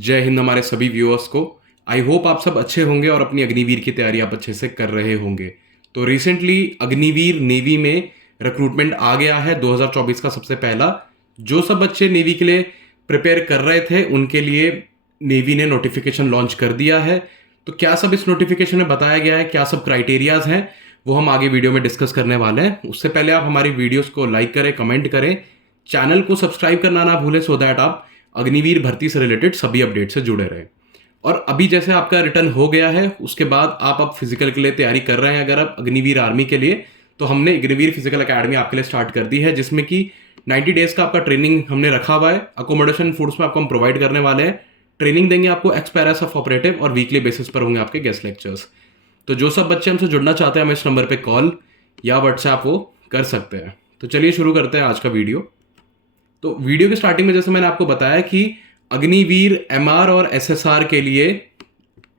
जय हिंद हमारे सभी व्यूअर्स को। आई होप आप सब अच्छे होंगे और अपनी अग्निवीर की तैयारी आप अच्छे से कर रहे होंगे। तो रिसेंटली अग्निवीर नेवी में रिक्रूटमेंट आ गया है 2024 का सबसे पहला। जो सब बच्चे नेवी के लिए प्रिपेयर कर रहे थे उनके लिए नेवी ने नोटिफिकेशन लॉन्च कर दिया है। तो क्या सब इस नोटिफिकेशन में बताया गया है, क्या सब क्राइटेरियाज हैं, वो हम आगे वीडियो में डिस्कस करने वाले हैं। उससे पहले आप हमारी वीडियोस को लाइक करें, कमेंट करें, चैनल को सब्सक्राइब करना ना भूलें सो दैट आप अग्निवीर भर्ती से रिलेटेड सभी अपडेट से जुड़े रहें। और अभी जैसे आपका रिटर्न हो गया है उसके बाद आप अब फिजिकल के लिए तैयारी कर रहे हैं अगर आप अग्निवीर आर्मी के लिए, तो हमने अग्निवीर फिजिकल एकेडमी आपके लिए स्टार्ट कर दी है, जिसमें कि 90 डेज का आपका ट्रेनिंग हमने रखा हुआ है। अकोमोडेशन फूड्स में आपको हम प्रोवाइड करने वाले हैं, ट्रेनिंग देंगे आपको एक्स पैरास ऑफ ऑपरेटिव, और वीकली बेसिस पर होंगे आपके गेस्ट लेक्चर्स। तो जो सब बच्चे हमसे जुड़ना चाहते हैं हम इस नंबर पे कॉल या व्हाट्सएप वो कर सकते हैं। तो चलिए शुरू करते हैं आज का वीडियो। तो वीडियो के स्टार्टिंग में जैसे मैंने आपको बताया कि अग्निवीर एमआर और एसएसआर के लिए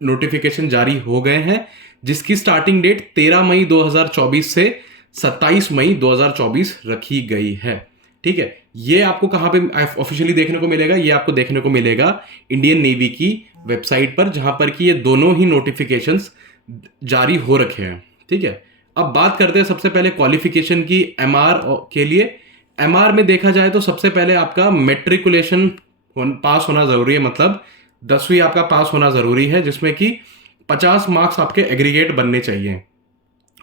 नोटिफिकेशन जारी हो गए हैं, जिसकी स्टार्टिंग डेट 13 मई 2024 से 27 मई 2024 रखी गई है। ठीक है, ये आपको कहाँ पे ऑफिशियली देखने को मिलेगा? ये आपको देखने को मिलेगा इंडियन नेवी की वेबसाइट पर, जहां पर कि ये दोनों ही नोटिफिकेशंस जारी हो रखे हैं। ठीक है, अब बात करते हैं सबसे पहले क्वालिफिकेशन की एमआर के लिए। एमआर में देखा जाए तो सबसे पहले आपका मेट्रिकुलेशन पास होना जरूरी है, मतलब 10वीं आपका पास होना जरूरी है, जिसमें कि 50 मार्क्स आपके एग्रीगेट बनने चाहिए।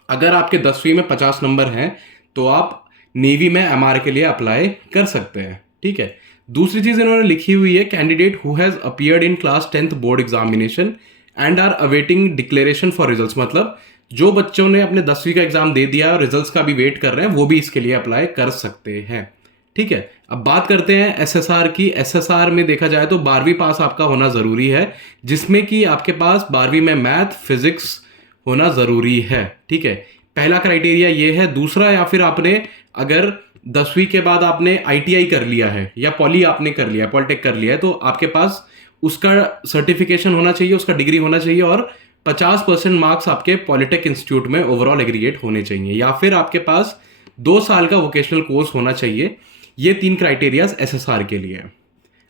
अगर आपके 10वीं में 50 नंबर हैं तो आप नेवी में एमआर के लिए अप्लाई कर सकते हैं। ठीक है, दूसरी चीज इन्होंने लिखी हुई है, candidate who has appeared in class 10th board examination and are awaiting declaration for results, मतलब जो बच्चों ने अपने 10वीं का एग्जाम दे दिया और रिजल्ट्स का भी वेट कर रहे हैं वो भी इसके लिए अप्लाई कर सकते हैं। ठीक है, अब बात करते हैं एसएसआर की। एसएसआर में देखा जाए तो 12वीं पास आपका होना जरूरी है, जिसमें कि आपके पास 12वीं में मैथ फिजिक्स होना जरूरी है। ठीक है, पहला क्राइटेरिया ये है। दूसरा, या फिर आपने अगर 10वीं के बाद आपने आईटीआई कर लिया है या पॉली आपने कर लिया है, पॉलिटेक कर लिया है, तो आपके पास उसका सर्टिफिकेशन होना चाहिए, उसका डिग्री होना चाहिए, और 50% मार्क्स आपके पॉलिटेक इंस्टीट्यूट में ओवरऑल एग्रीगेट होने चाहिए, या फिर आपके पास 2 साल का वोकेशनल कोर्स होना चाहिए। ये 3 क्राइटेरियाज एसएसआर के लिए है।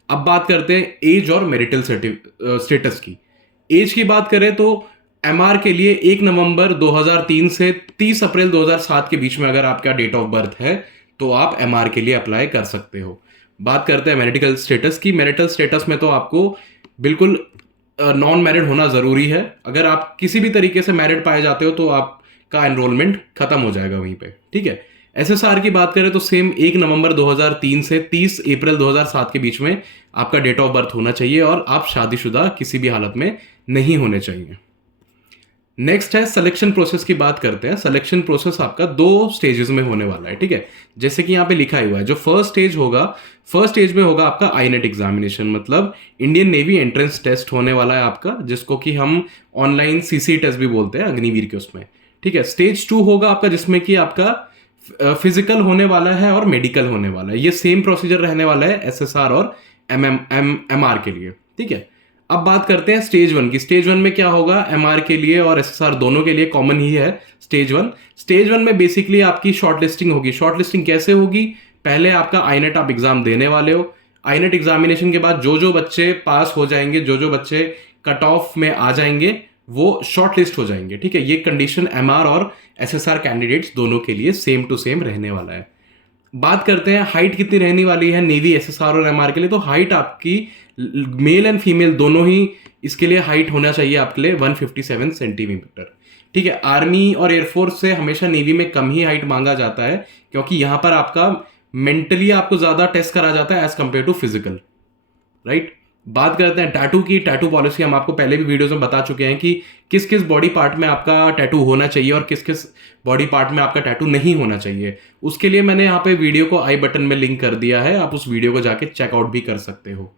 अब बात करते हैं एज और मैरिटल स्टेटस की। एज की बात करें तो एमआर के लिए 1 नवंबर 2003 से 30 अप्रैल 2007 के बीच में अगर आपका डेट ऑफ बर्थ है तो आप एमआर के लिए अप्लाई कर सकते हो। बात करते हैं मैरिटल स्टेटस की। मैरिटल स्टेटस में तो आपको बिल्कुल नॉन मैरिड होना जरूरी है। अगर आप किसी भी तरीके से मैरिड पाए जाते हो तो आपका एनरोलमेंट खत्म हो जाएगा वहीं पे। ठीक है, एसएसआर की बात करें तो सेम 1 नवंबर 2003 से 30 अप्रैल 2007 के बीच में आपका डेट ऑफ बर्थ होना चाहिए, और आप शादीशुदा किसी भी हालत में नहीं होने चाहिए। नेक्स्ट है सिलेक्शन प्रोसेस की बात करते हैं। सिलेक्शन प्रोसेस आपका 2 स्टेजेस में होने वाला है। ठीक है, जैसे कि यहाँ पे लिखा हुआ है, जो फर्स्ट स्टेज होगा, फर्स्ट स्टेज में होगा आपका आईनेट एग्जामिनेशन, मतलब इंडियन नेवी एंट्रेंस टेस्ट होने वाला है आपका, जिसको कि हम ऑनलाइन सीसी टेस्ट भी बोलते हैं अग्निवीर के उसमें। ठीक है, स्टेज 2 होगा आपका, जिसमें कि आपका फिजिकल होने वाला है और मेडिकल होने वाला है। ये सेम प्रोसीजर रहने वाला है एसएसआर और एमआर के लिए। ठीक है, अब बात करते हैं स्टेज 1 की। स्टेज 1 में क्या होगा? एमआर के लिए और एसएसआर दोनों के लिए कॉमन ही है स्टेज 1। स्टेज 1 में बेसिकली आपकी शॉर्ट लिस्टिंग होगी। शॉर्ट लिस्टिंग कैसे होगी? पहले आपका आईनेट आप एग्जाम देने वाले हो। आईनेट एग्जामिनेशन के बाद जो जो बच्चे पास हो जाएंगे, जो जो बच्चे कट ऑफ में आ जाएंगे, वो शॉर्ट लिस्ट हो जाएंगे। ठीक है, ये कंडीशन एमआर और एसएसआर कैंडिडेट्स दोनों के लिए सेम टू सेम रहने वाला है। बात करते हैं हाइट कितनी रहने वाली है नेवी, एसएसआर और एमआर के लिए। तो हाइट आपकी मेल एंड फीमेल दोनों ही इसके लिए हाइट होना चाहिए आपके लिए 157 सेंटीमीटर। ठीक है, आर्मी और एयरफोर्स से हमेशा नेवी में कम ही हाइट मांगा जाता है, क्योंकि यहां पर आपका मेंटली आपको ज्यादा टेस्ट करा जाता है as compared to physical. Right, बात करते हैं टैटू की। टैटू पॉलिसी हम आपको पहले भी वीडियोस में बता चुके हैं कि किस किस बॉडी पार्ट में आपका टैटू होना चाहिए और किस किस बॉडी पार्ट में आपका टैटू नहीं होना चाहिए। उसके लिए मैंने यहाँ पे वीडियो को आई बटन में लिंक कर दिया है, आप उस वीडियो को जाके चेकआउट भी कर सकते हो।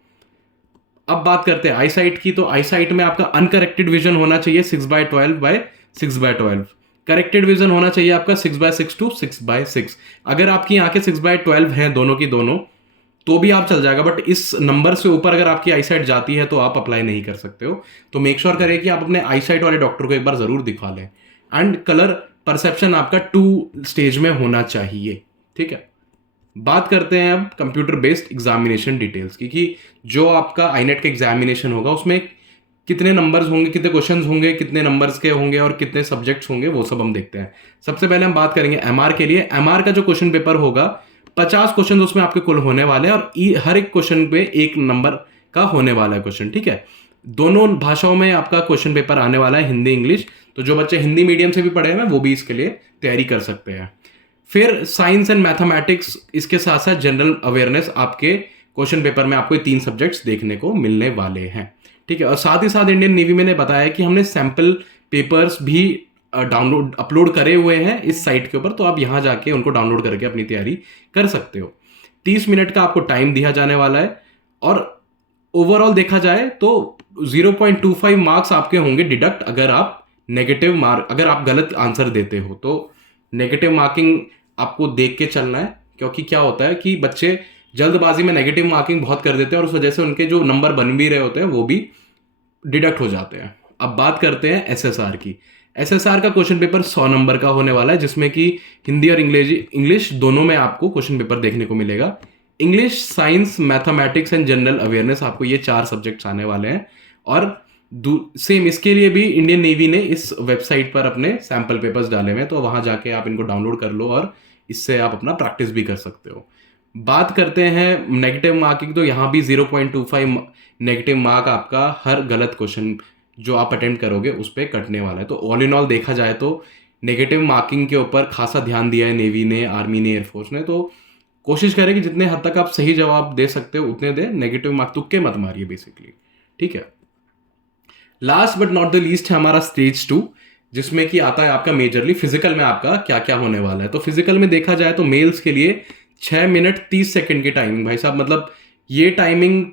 अब बात करते हैं आई साइट की। तो आई साइट में आपका अनकरेक्टेड विजन होना चाहिए 6/12 बाय 6/12। करेक्टेड विजन होना चाहिए आपका 6/6 टू 6/6। अगर आपकी आंखें 6/12 हैं दोनों की दोनों, तो भी आप चल जाएगा, बट इस नंबर से ऊपर अगर आपकी आई साइट जाती है तो आप अप्लाई नहीं कर सकते हो। तो मेक श्योर करें कि आप अपने आई साइट वाले डॉक्टर को एक बार जरूर दिखा लें। एंड कलर परसेप्शन आपका 2 स्टेज में होना चाहिए। ठीक है, बात करते हैं अब कंप्यूटर बेस्ड एग्जामिनेशन डिटेल्स की, कि जो आपका आईनेट का एग्जामिनेशन होगा उसमें कितने नंबर्स होंगे, कितने क्वेश्चंस होंगे, कितने नंबर्स के होंगे और कितने सब्जेक्ट्स होंगे, वो सब हम देखते हैं। सबसे पहले हम बात करेंगे एमआर के लिए। एमआर का जो क्वेश्चन पेपर होगा 50 क्वेश्चन उसमें आपके कुल होने वाले हैं और हर एक क्वेश्चन पे 1 नंबर का होने वाला है क्वेश्चन, ठीक है। दोनों भाषाओं में आपका क्वेश्चन पेपर आने वाला है, हिंदी इंग्लिश। तो जो बच्चे हिंदी मीडियम से भी पढ़े हुए हैं वो भी इसके लिए तैयारी कर सकते हैं। फिर साइंस एंड मैथमेटिक्स, इसके साथ साथ जनरल अवेयरनेस आपके क्वेश्चन पेपर में आपको 3 सब्जेक्ट्स देखने को मिलने वाले हैं, ठीक है। और साथ ही साथ इंडियन नेवी में ने बताया कि हमने सैंपल पेपर्स भी डाउनलोड अपलोड करे हुए हैं इस साइट के ऊपर, तो आप यहाँ जाके उनको डाउनलोड करके अपनी तैयारी कर सकते हो। 30 मिनट का आपको टाइम दिया जाने वाला है और ओवरऑल देखा जाए तो 0.25 मार्क्स आपके होंगे डिडक्ट अगर आप नेगेटिव मार्क, अगर आप गलत आंसर देते हो तो नेगेटिव मार्किंग आपको देख के चलना है, क्योंकि क्या होता है कि बच्चे जल्दबाजी में नेगेटिव मार्किंग बहुत कर देते हैं और उस वजह से उनके जो नंबर बन भी रहे होते हैं वो भी डिडक्ट हो जाते हैं। अब बात करते हैं एसएसआर की। एसएसआर का क्वेश्चन पेपर 100 नंबर का होने वाला है, जिसमें कि हिंदी और इंग्लिश दोनों में आपको क्वेश्चन पेपर देखने को मिलेगा। English, science, mathematics and general awareness, आपको ये 4 सब्जेक्ट्स आने वाले हैं। और सेम इसके लिए भी इंडियन नेवी ने इस वेबसाइट पर अपने सैंपल पेपर्स डाले हुए हैं, तो वहां जाके आप इनको डाउनलोड कर लो और इससे आप अपना प्रैक्टिस भी कर सकते हो। बात करते हैं नेगेटिव मार्किंग, तो यहाँ भी 0.25 नेगेटिव मार्क आपका हर गलत क्वेश्चन जो आप अटेम्प्ट करोगे उस पर कटने वाला है। तो ऑल इन ऑल देखा जाए तो नेगेटिव मार्किंग के ऊपर खासा ध्यान दिया है नेवी ने, आर्मी ने, एयरफोर्स ने। तो कोशिश करें कि जितने हद तक आप सही जवाब दे सकते हो उतने दे, नेगेटिव मार्क तुक्के मत मारिए बेसिकली, ठीक है। Last but not the least है हमारा स्टेज 2, जिसमें कि आता है आपका मेजरली फिजिकल में आपका क्या क्या होने वाला है। तो फिजिकल में देखा जाए तो मेल्स के लिए 6 मिनट 30 सेकंड की टाइमिंग, भाई साहब मतलब ये टाइमिंग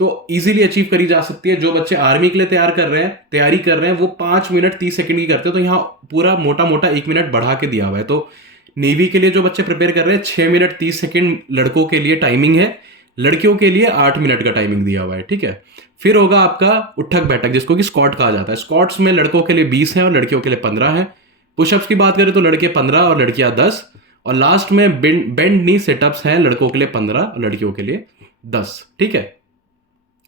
तो इजीली अचीव करी जा सकती है। जो बच्चे आर्मी के लिए तैयारी कर रहे हैं वो 5 मिनट 30 सेकंड की करते हैं, तो यहाँ पूरा मोटा मोटा 1 मिनट बढ़ा के दिया हुआ है। तो नेवी के लिए जो बच्चे प्रिपेयर कर रहे हैं 6 मिनट 30 सेकंड लड़कों के लिए टाइमिंग है, लड़कियों के लिए 8 मिनट का टाइमिंग दिया हुआ है, ठीक है। फिर होगा आपका उठक बैठक, जिसको कि स्क्वाट कहा जाता है। स्क्वाट्स में लड़कों के लिए 20 है और लड़कियों के लिए 15 है। पुशअप्स की बात करें तो लड़के 15 और लड़कियां 10। और लास्ट में बेंड नी सेटअप्स हैं, लड़कों के लिए 15 और लड़कियों के लिए 10, ठीक है।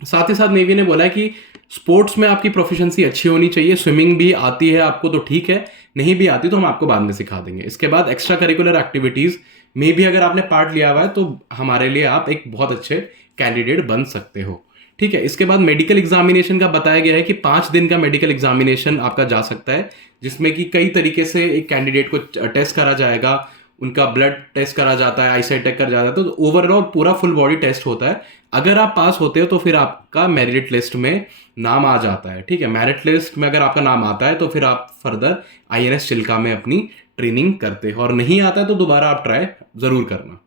साथ ही साथ नेवी ने बोला है कि स्पोर्ट्स में आपकी प्रोफिशिएंसी अच्छी होनी चाहिए। स्विमिंग भी आती है आपको तो ठीक है, नहीं भी आती तो हम आपको बाद में सिखा देंगे। इसके बाद एक्स्ट्रा करिकुलर एक्टिविटीज में भी अगर आपने पार्ट लिया हुआ है तो हमारे लिए आप एक बहुत अच्छे कैंडिडेट बन सकते हो, ठीक है। इसके बाद मेडिकल एग्जामिनेशन का बताया गया है कि 5 दिन का मेडिकल एग्जामिनेशन आपका जा सकता है, जिसमें कि कई तरीके से एक कैंडिडेट को टेस्ट करा जाएगा, उनका ब्लड टेस्ट करा जाता है, आईसाइट टेक करा जाता है, तो ओवरऑल पूरा फुल बॉडी टेस्ट होता है। अगर आप पास होते हो तो फिर आपका मेरिट लिस्ट में नाम आ जाता है, ठीक है। मेरिट लिस्ट में अगर आपका नाम आता है तो फिर आप फर्दर आईएनएस चिल्का में अपनी ट्रेनिंग करते हो, और नहीं आता है तो दोबारा आप ट्राई जरूर करना।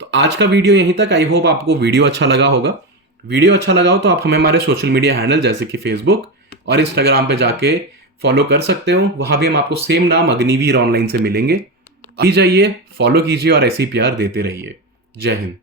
तो आज का वीडियो यहीं तक। आई होप आपको वीडियो अच्छा लगा होगा। वीडियो अच्छा लगा हो तो आप हमें हमारे सोशल मीडिया हैंडल जैसे कि फेसबुक और इंस्टाग्राम पे जाके फॉलो कर सकते हो, वहां भी हम आपको सेम नाम अग्निवीर ऑनलाइन से मिलेंगे। अभी जाइए, फॉलो कीजिए और ऐसे ही प्यार देते रहिए। जय हिंद।